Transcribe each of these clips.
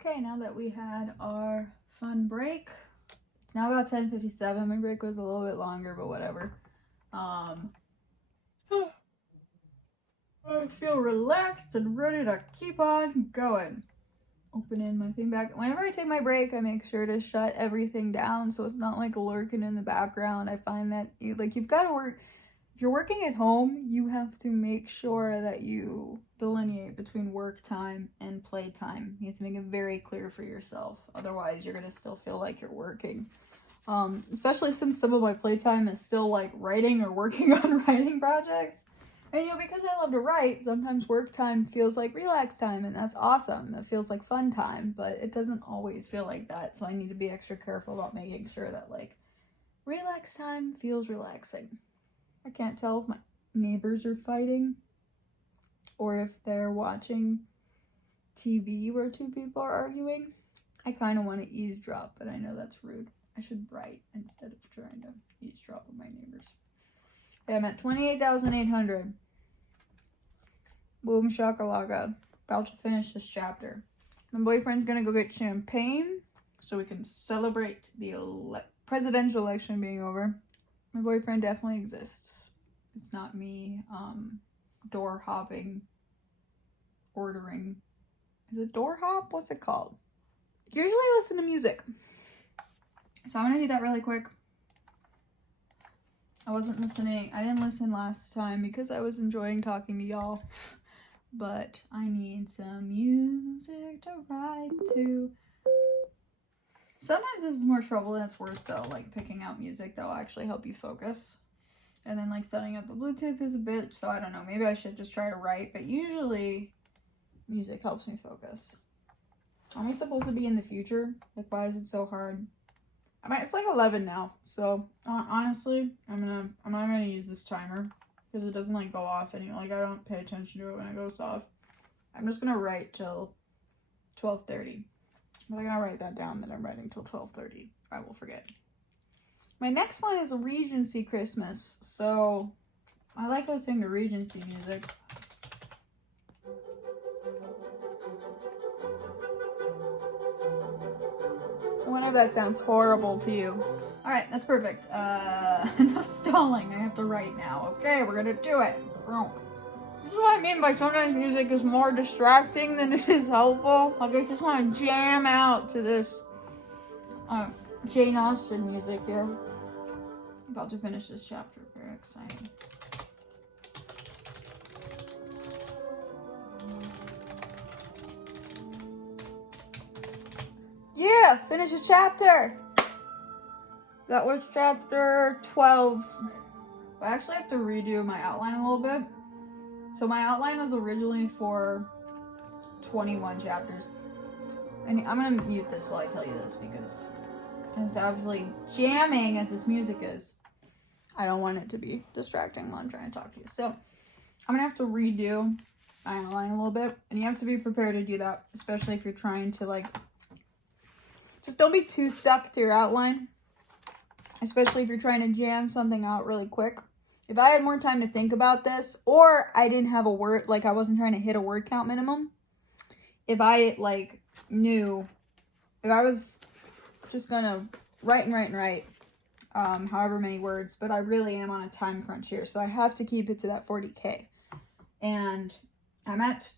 Okay, now that we had our fun break, it's now about 10:57. My break was a little bit longer, but whatever. I feel relaxed and ready to keep on going. Opening my thing back. Whenever I take my break, I make sure to shut everything down so it's not like lurking in the background. I find that you've got to work. If you're working at home, you have to make sure that you delineate between work time and play time. You have to make it very clear for yourself. Otherwise, you're going to still feel like you're working. Especially since some of my playtime is still like writing or working on writing projects. And because I love to write, sometimes work time feels like relax time, and that's awesome. It feels like fun time, but it doesn't always feel like that. So I need to be extra careful about making sure that relax time feels relaxing. I can't tell if my neighbors are fighting or if they're watching TV where two people are arguing. I kind of want to eavesdrop, but I know that's rude. I should write instead of trying to eavesdrop with my neighbors. Okay, I'm at 28,800. Boom shakalaka. About to finish this chapter. My boyfriend's gonna go get champagne so we can celebrate the presidential election being over. My boyfriend definitely exists. It's not me door hopping, ordering. Is it door hop? What's it called? Usually I listen to music. So I'm gonna do that really quick. I didn't listen last time because I was enjoying talking to y'all. But I need some music to ride to. Sometimes this is more trouble than it's worth though, picking out music that'll actually help you focus. And then setting up the Bluetooth is a bitch, so I don't know, maybe I should just try to write, but usually music helps me focus. Are we supposed to be in the future? Why is it so hard? It's 11 now, so honestly, I'm not gonna use this timer because it doesn't go off anymore. I don't pay attention to it when it goes off. I'm just gonna write till 12:30. But I gotta write that down that I'm writing till 12:30. I will forget. My next one is a Regency Christmas, so I like listening to Regency music. I wonder if that sounds horrible to you. Alright, that's perfect. No stalling. I have to write now. Okay, we're gonna do it. This is what I mean by sometimes music is more distracting than it is helpful. I just want to jam out to this Jane Austen music here. I'm about to finish this chapter. Very exciting. Yeah, finish a chapter. That was chapter 12. I actually have to redo my outline a little bit. So my outline was originally for 21 chapters. And I'm gonna mute this while I tell you this because it's absolutely jamming as this music is. I don't want it to be distracting while I'm trying to talk to you. So I'm gonna have to redo my outline a little bit. And you have to be prepared to do that, especially if you're trying to just don't be too stuck to your outline. Especially if you're trying to jam something out really quick. If I had more time to think about this, or I didn't have a word, I wasn't trying to hit a word count minimum. If I knew, if I was just gonna write, however many words, but I really am on a time crunch here, so I have to keep it to that 40K. And I'm at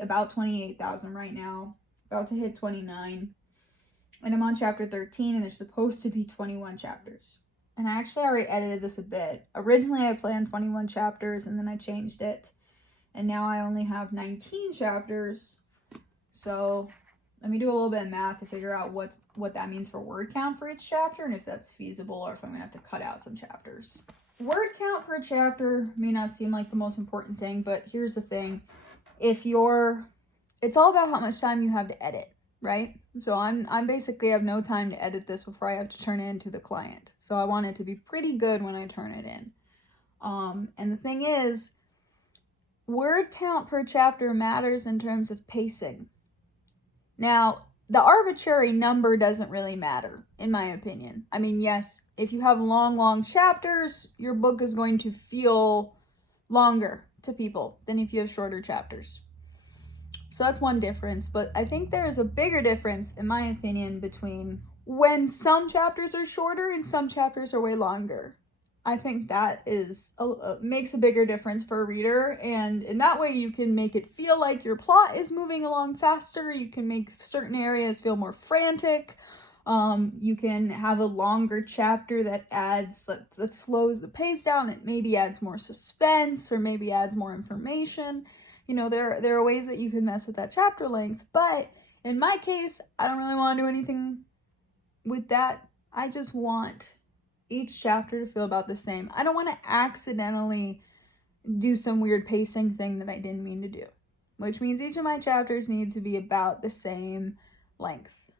about 28,000 right now, about to hit 29. And I'm on chapter 13, and there's supposed to be 21 chapters. And I actually already edited this a bit. Originally, I planned 21 chapters, and then I changed it. And now I only have 19 chapters. So let me do a little bit of math to figure out what that means for word count for each chapter, and if that's feasible, or if I'm going to have to cut out some chapters. Word count per chapter may not seem like the most important thing, but here's the thing. It's all about how much time you have to edit. Right? So I'm basically have no time to edit this before I have to turn it in to the client. So I want it to be pretty good when I turn it in. And the thing is, word count per chapter matters in terms of pacing. Now, the arbitrary number doesn't really matter, in my opinion. I mean, yes, if you have long chapters, your book is going to feel longer to people than if you have shorter chapters. So that's one difference, but I think there is a bigger difference, in my opinion, between when some chapters are shorter and some chapters are way longer. I think that makes a bigger difference for a reader, and in that way you can make it feel like your plot is moving along faster. You can make certain areas feel more frantic. You can have a longer chapter that slows the pace down. It maybe adds more suspense, or maybe adds more information. You know, there are ways that you can mess with that chapter length, but in my case, I don't really want to do anything with that. I just want each chapter to feel about the same. I don't want to accidentally do some weird pacing thing that I didn't mean to do, which means each of my chapters need to be about the same length.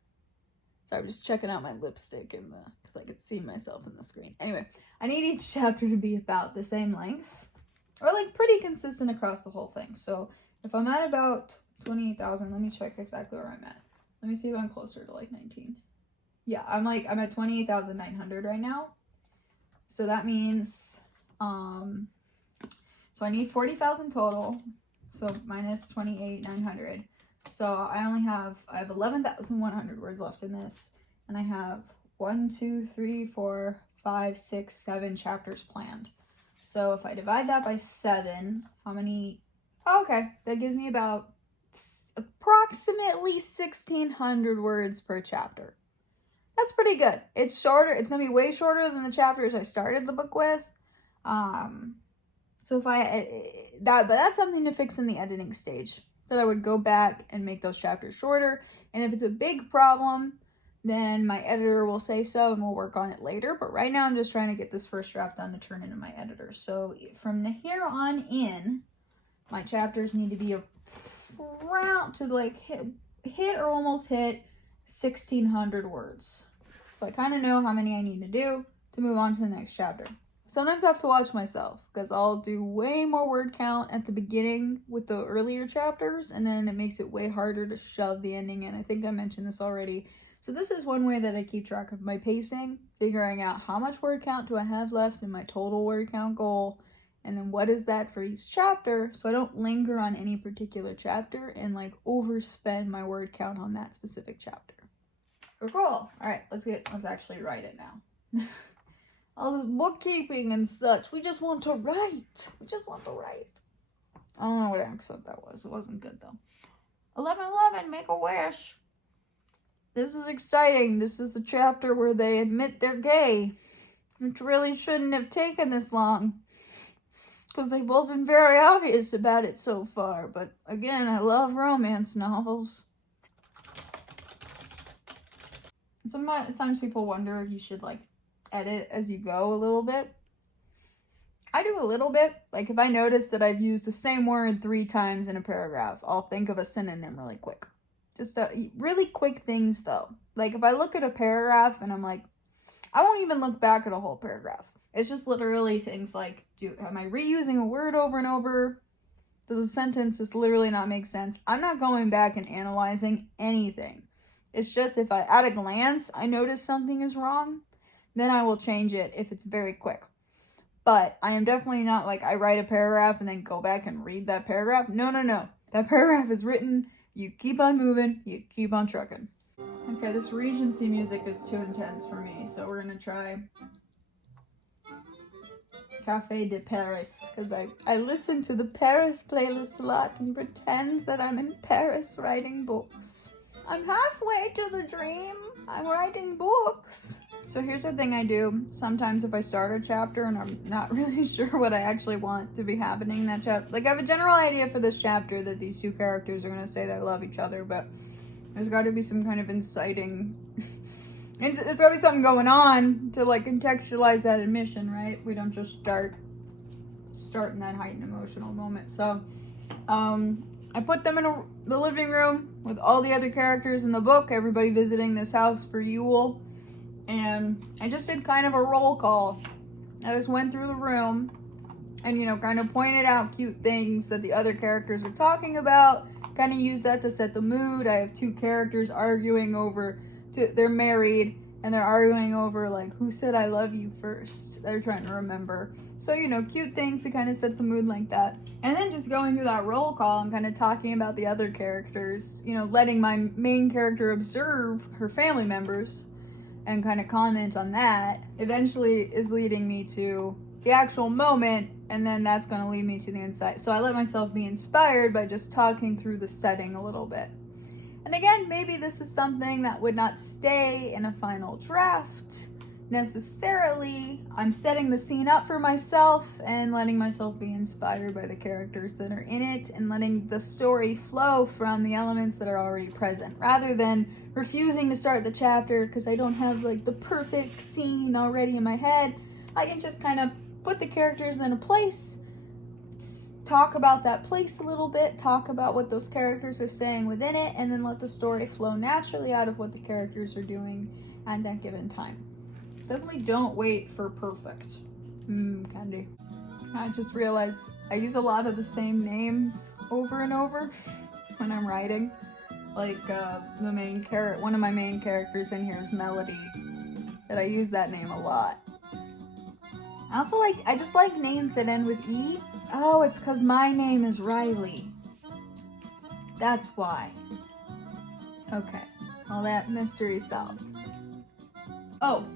So I'm just checking out my lipstick because I could see myself in the screen. Anyway, I need each chapter to be about the same length, or like pretty consistent across the whole thing. So if I'm at about 28,000, let me check exactly where I'm at. Let me see if I'm closer to like 19. Yeah, I'm at 28,900 right now. So that means, so I need 40,000 total. So minus 28,900. So I have 11,100 words left in this, and I have 1, 2, 3, 4, 5, 6, 7 chapters planned. So if I divide that by 7, how many? Oh, okay, that gives me about approximately 1,600 words per chapter. That's pretty good. It's shorter. It's gonna be way shorter than the chapters I started the book with. So but that's something to fix in the editing stage. That I would go back and make those chapters shorter. And if it's a big problem, then my editor will say so and we'll work on it later. But right now I'm just trying to get this first draft done to turn into my editor. So from here on in, my chapters need to be around to like hit or almost hit 1,600 words. So I kind of know how many I need to do to move on to the next chapter. Sometimes I have to watch myself because I'll do way more word count at the beginning with the earlier chapters, and then it makes it way harder to shove the ending in. I think I mentioned this already. So this is one way that I keep track of my pacing, figuring out how much word count do I have left in my total word count goal, and then what is that for each chapter, so I don't linger on any particular chapter and like overspend my word count on that specific chapter. Cool. All right, let's actually write it now. All this bookkeeping and such. We just want to write. I don't know what accent that was. It wasn't good though. 11:11, make a wish. This is exciting. This is the chapter where they admit they're gay, which really shouldn't have taken this long, because they've both been very obvious about it so far. But again, I love romance novels. Sometimes people wonder if you should like edit as you go a little bit. I do a little bit. Like if I notice that I've used the same word 3 times in a paragraph, I'll think of a synonym really quick. Just really quick things though. Like if I look at a paragraph and I'm like, I won't even look back at a whole paragraph. It's just literally things like, am I reusing a word over and over? Does a sentence just literally not make sense? I'm not going back and analyzing anything. It's just if at a glance I notice something is wrong, then I will change it if it's very quick. But I am definitely not like I write a paragraph and then go back and read that paragraph. No. That paragraph is written. You keep on moving. You keep on trucking. Okay, this Regency music is too intense for me, so we're gonna try Café de Paris, because I listen to the Paris playlist a lot and pretend that I'm in Paris writing books. I'm halfway to the dream. I'm writing books. So here's the thing I do. Sometimes if I start a chapter and I'm not really sure what I actually want to be happening in that chapter. Like I have a general idea for this chapter that these 2 characters are going to say they love each other, but there's got to be some kind of inciting... There's got to be something going on to like contextualize that admission, right? We don't just start in that heightened emotional moment. So I put them in the living room with all the other characters in the book, everybody visiting this house for Yule. And I just did kind of a roll call. I just went through the room and, kind of pointed out cute things that the other characters are talking about. Kind of use that to set the mood. I have 2 characters arguing over, they're married, and they're arguing over like who said I love you first. They're trying to remember. So, you know, cute things to kind of set the mood like that. And then just going through that roll call and kind of talking about the other characters, you know, letting my main character observe her family members and kind of comment on that eventually is leading me to the actual moment, and then that's going to lead me to the insight. So I let myself be inspired by just talking through the setting a little bit. And again, maybe this is something that would not stay in a final draft necessarily. I'm setting the scene up for myself and letting myself be inspired by the characters that are in it and letting the story flow from the elements that are already present, rather than refusing to start the chapter because I don't have like the perfect scene already in my head. I can just kind of put the characters in a place, talk about that place a little bit, talk about what those characters are saying within it, and then let the story flow naturally out of what the characters are doing at that given time. Definitely don't wait for perfect. Candy. I just realized I use a lot of the same names over and over when I'm writing. Like one of my main characters in here is Melody, that I use that name a lot. I just like names that end with E. Oh, it's because my name is Riley. That's why. Okay, all that mystery solved. Oh,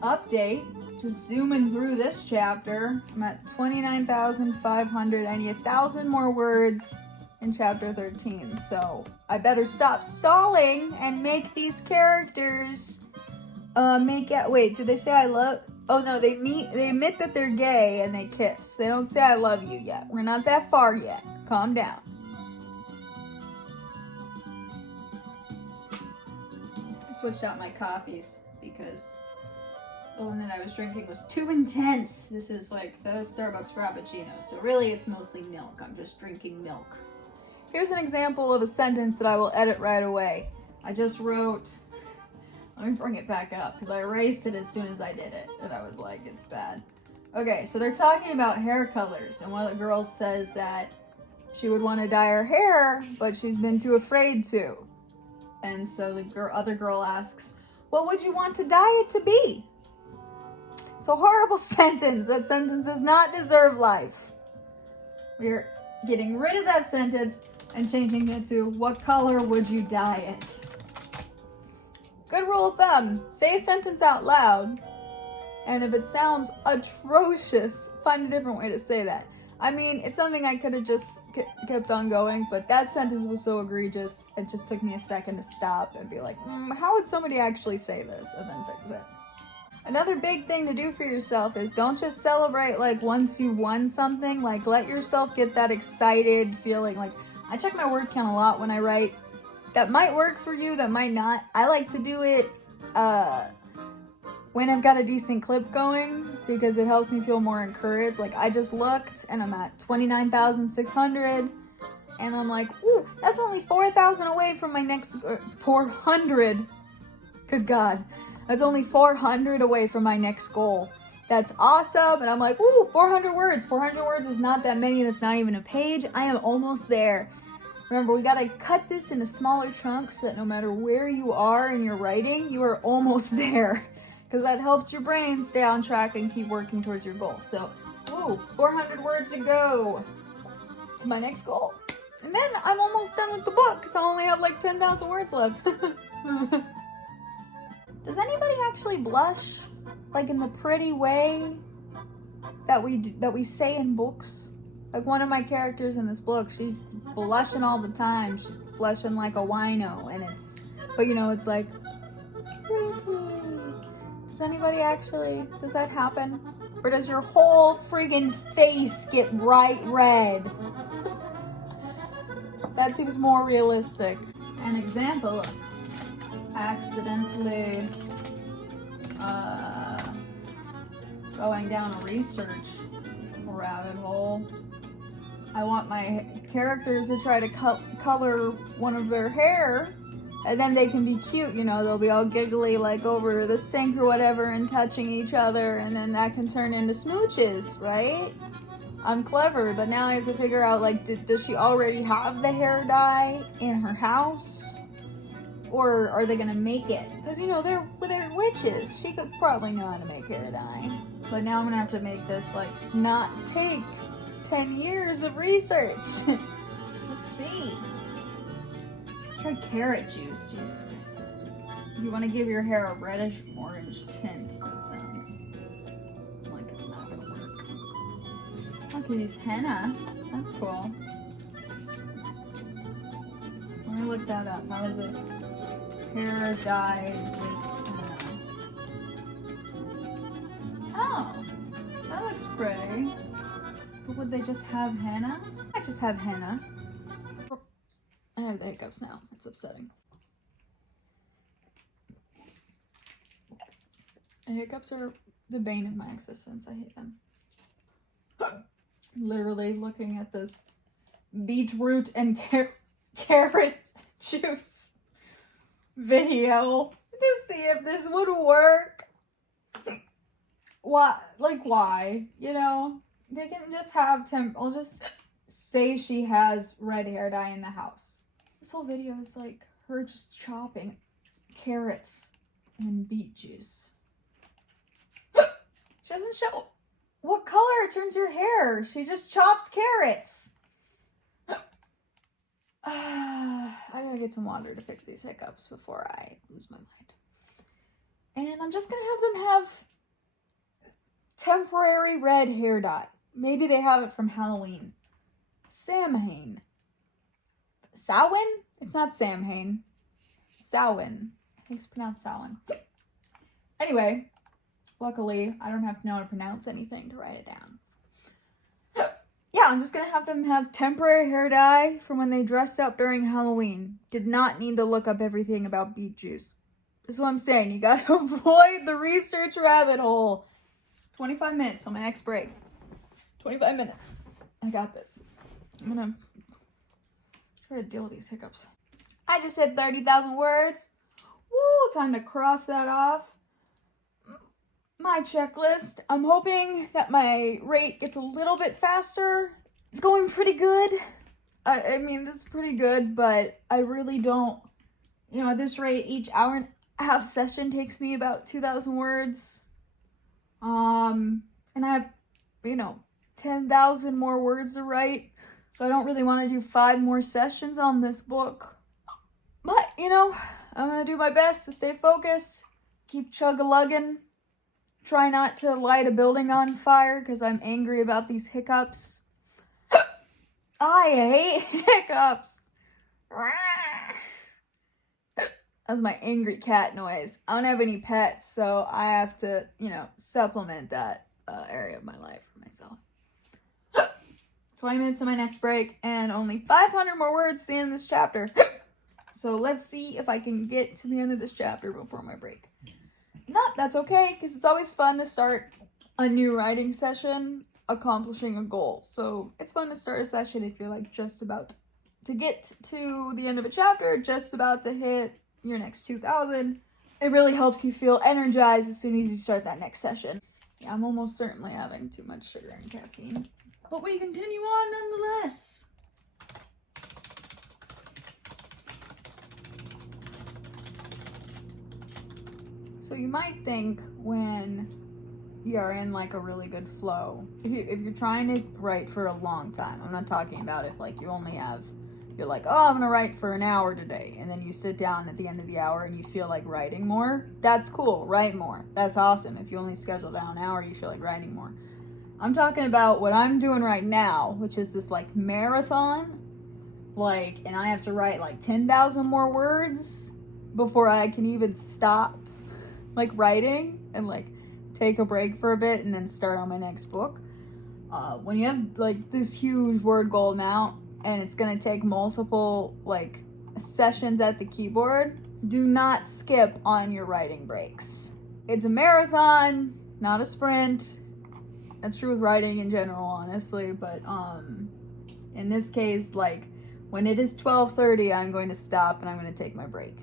update. Just zooming through this chapter. I'm at 29,500. I need 1,000 more words in chapter 13. So I better stop stalling and make these characters wait, did they say I love? Oh no, they admit that they're gay and they kiss. They don't say I love you yet. We're not that far yet. Calm down. I switched out my coffees because the one that I was drinking was too intense. This is like the Starbucks Frappuccino, so really it's mostly milk. I'm just drinking milk. Here's an example of a sentence that I will edit right away. I just wrote... Let me bring it back up, because I erased it as soon as I did it, and I was like, it's bad. Okay, so they're talking about hair colors, and one of the girls says that she would want to dye her hair, but she's been too afraid to. And so the other girl asks, what would you want to dye it to be? It's a horrible sentence. That sentence does not deserve life. We're getting rid of that sentence and changing it to, what color would you dye it? Good rule of thumb, say a sentence out loud, and if it sounds atrocious, find a different way to say that. I mean, it's something I could have just kept on going, but that sentence was so egregious, it just took me a second to stop and be like, how would somebody actually say this, and then fix it. Another big thing to do for yourself is don't just celebrate like once you won something, like let yourself get that excited feeling. Like, I check my word count a lot when I write. That might work for you, that might not. I like to do it when I've got a decent clip going because it helps me feel more encouraged. Like I just looked and I'm at 29,600 and I'm like, ooh, that's only 4,000 away from my next 400. Good God. That's only 400 away from my next goal. That's awesome. And I'm like, ooh, 400 words. 400 words is not that many. That's not even a page. I am almost there. Remember, we gotta cut this into smaller chunks so that no matter where you are in your writing, you are almost there. Because that helps your brain stay on track and keep working towards your goal. So, ooh, 400 words to go to my next goal. And then I'm almost done with the book because I only have like 10,000 words left. Does anybody actually blush? Like in the pretty way that we say in books? Like one of my characters in this book, she's blushing all the time. She's blushing like a wino, and but you know, it's like, pretty. Does anybody actually, does that happen? Or does your whole friggin' face get bright red? That seems more realistic. An example of accidentally going down a research rabbit hole. I want my characters to try to color one of their hair, and then they can be cute, you know, they'll be all giggly like over the sink or whatever and touching each other, and then that can turn into smooches, right? I'm clever, but now I have to figure out, like, does she already have the hair dye in her house? Or are they gonna make it? Because, you know, we're witches. She could probably know how to make hair dye. But now I'm gonna have to make this, like, not take 10 years of research. Let's see. Try carrot juice, Jesus Christ. You want to give your hair a reddish orange tint. That sounds like it's not gonna work. I can use henna. That's cool. Let me look that up. How is it? Hair dyed with henna. Oh, that looks pretty. But would they just have henna? I just have henna. I have the hiccups now. It's upsetting. The hiccups are the bane of my existence. I hate them. Literally looking at this beetroot and carrot juice video to see if this would work. Why? Like, why? You know? They can just have I'll just say she has red hair dye in the house. This whole video is like her just chopping carrots and beet juice. She doesn't show what color turns your hair. She just chops carrots. I gotta get some water to fix these hiccups before I lose my mind. And I'm just gonna have them have temporary red hair dye. Maybe they have it from Halloween. Samhain. Samhain? It's not Samhain. Samhain. I think it's pronounced Samhain. Anyway, luckily, I don't have to know how to pronounce anything to write it down. Yeah, I'm just gonna have them have temporary hair dye from when they dressed up during Halloween. Did not need to look up everything about beet juice. This is what I'm saying. You gotta avoid the research rabbit hole. 25 minutes on my next break. 25 minutes. I got this. I'm gonna try to deal with these hiccups. I just said 30,000 words. Woo, time to cross that off. My checklist. I'm hoping that my rate gets a little bit faster. It's going pretty good. I mean, this is pretty good, but I really don't, you know, at this rate, each hour and a half session takes me about 2,000 words. And I have, you know, 10,000 more words to write. So I don't really want to do 5 more sessions on this book. But, you know, I'm going to do my best to stay focused. Keep chug-a-lugging. Try not to light a building on fire because I'm angry about these hiccups. I hate hiccups. That's my angry cat noise. I don't have any pets, so I have to, you know, supplement that area of my life for myself. 20 minutes to my next break, and only 500 more words to the end of this chapter. So let's see if I can get to the end of this chapter before my break. Not, that's okay, because it's always fun to start a new writing session accomplishing a goal. So it's fun to start a session if you're like just about to get to the end of a chapter, just about to hit your next 2,000. It really helps you feel energized as soon as you start that next session. Yeah, I'm almost certainly having too much sugar and caffeine. But we continue on nonetheless. So you might think when you're in like a really good flow, if you're trying to write for a long time, I'm not talking about if like you only have, you're like, oh, I'm gonna write for an hour today, and then you sit down at the end of the hour and you feel like writing more. That's cool, write more. That's awesome. If you only schedule down an hour, you feel like writing more. I'm talking about what I'm doing right now, which is this like marathon, like, and I have to write like 10,000 more words before I can even stop like writing and like take a break for a bit and then start on my next book. When you have like this huge word goal amount and it's gonna take multiple like sessions at the keyboard, do not skip on your writing breaks. It's a marathon, not a sprint. That's true with writing in general, honestly, but in this case, like when it is 12:30, I'm going to stop and I'm going to take my break.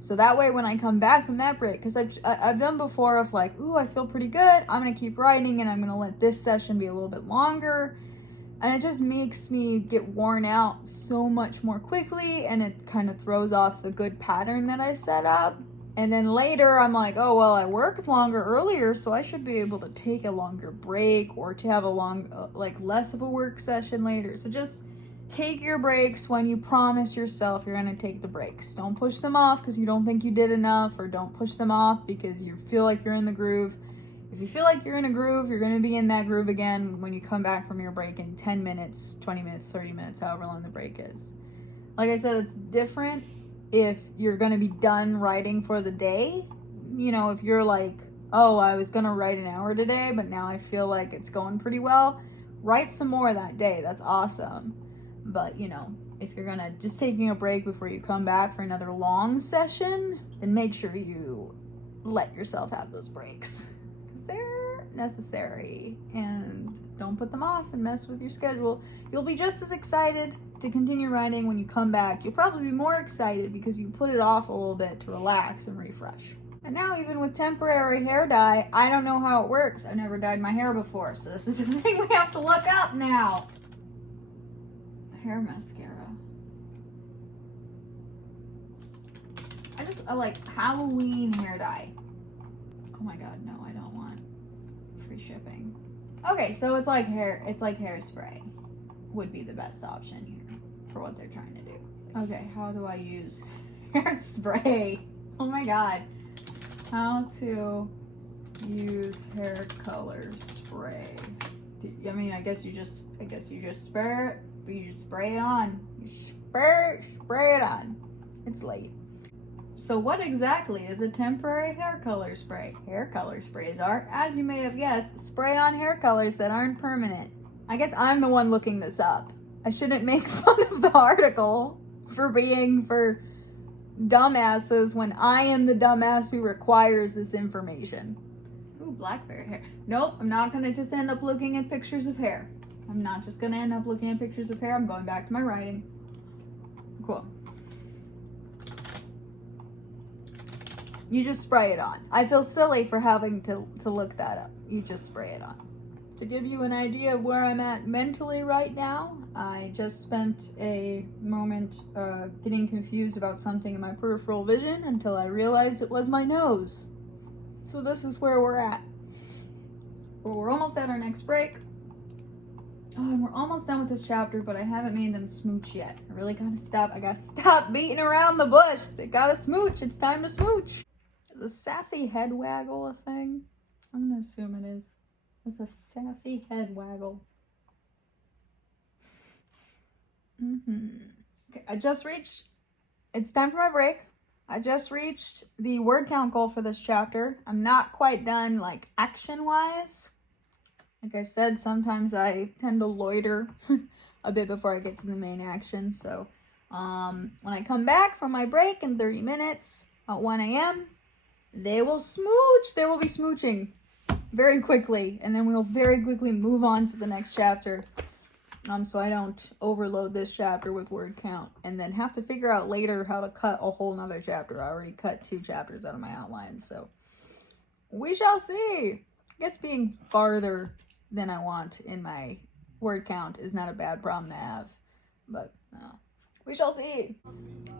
So that way when I come back from that break, because I've done before of like, ooh, I feel pretty good, I'm going to keep writing and I'm going to let this session be a little bit longer. And it just makes me get worn out so much more quickly, and it kind of throws off the good pattern that I set up. And then later I'm like, oh, well, I worked longer earlier, so I should be able to take a longer break or to have a less of a work session later. So just take your breaks when you promise yourself you're going to take the breaks. Don't push them off because you don't think you did enough, or don't push them off because you feel like you're in the groove. If you feel like you're in a groove, you're going to be in that groove again when you come back from your break in 10 minutes, 20 minutes, 30 minutes, however long the break is. Like I said, it's different if you're going to be done writing for the day. You know, if you're like, oh, I was going to write an hour today, but now I feel like it's going pretty well, write some more that day. That's awesome. But, you know, if you're going to just taking a break before you come back for another long session, then make sure you let yourself have those breaks. Because they're necessary. And don't put them off and mess with your schedule. You'll be just as excited to continue writing when you come back. You'll probably be more excited because you put it off a little bit to relax and refresh. And now, even with temporary hair dye, I don't know how it works. I've never dyed my hair before, so this is a thing we have to look up now. Hair mascara. I like Halloween hair dye. Oh my god, no, I don't want free shipping. Okay, so it's like hairspray would be the best option here for what they're trying to do. Okay, how do I use hairspray? Oh my god. How to use hair color spray. I mean, I guess you just spray it. But you just spray it on. You spray it on. It's late. So what exactly is a temporary hair color spray? Hair color sprays are, as you may have guessed, spray on hair colors that aren't permanent. I guess I'm the one looking this up. I shouldn't make fun of the article for being for dumbasses when I am the dumbass who requires this information. Ooh, blackberry hair. Nope, I'm not gonna just end up looking at pictures of hair. I'm not just going to end up looking at pictures of hair. I'm going back to my writing. Cool. You just spray it on. I feel silly for having to look that up. You just spray it on. To give you an idea of where I'm at mentally right now, I just spent a moment getting confused about something in my peripheral vision until I realized it was my nose. So this is where we're at. Well, we're almost at our next break. Oh, and we're almost done with this chapter, but I haven't made them smooch yet. I really gotta stop. I gotta stop beating around the bush. They gotta smooch. It's time to smooch. Is a sassy head waggle a thing? I'm gonna assume it is. With a sassy head waggle. Okay, it's time for my break. I just reached the word count goal for this chapter. I'm not quite done, like, action-wise. Like I said, sometimes I tend to loiter a bit before I get to the main action. So when I come back from my break in 30 minutes at 1 a.m., they will smooch. They will be smooching very quickly. And then we'll very quickly move on to the next chapter. So I don't overload this chapter with word count. And then have to figure out later how to cut a whole nother chapter. I already cut 2 chapters out of my outline. So we shall see. I guess being farther than I want in my word count is not a bad problem to have, but we shall see.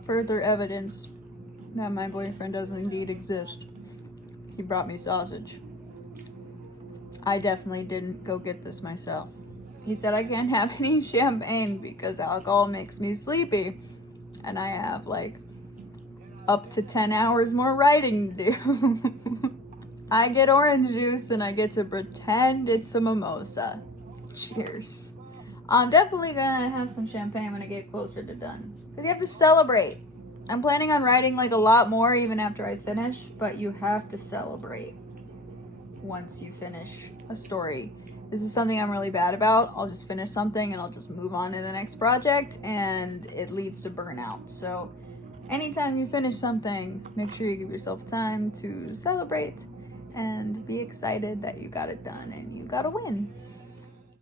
Further evidence that my boyfriend does indeed exist. He brought me sausage. I definitely didn't go get this myself. He said I can't have any champagne because alcohol makes me sleepy, and I have like up to 10 hours more writing to do. I get orange juice and I get to pretend it's a mimosa. Cheers. I'm definitely gonna have some champagne when I get closer to done. Because you have to celebrate. I'm planning on writing like a lot more even after I finish, but you have to celebrate once you finish a story. This is something I'm really bad about. I'll just finish something and I'll just move on to the next project, and it leads to burnout. So anytime you finish something, make sure you give yourself time to celebrate and be excited that you got it done and you got a win.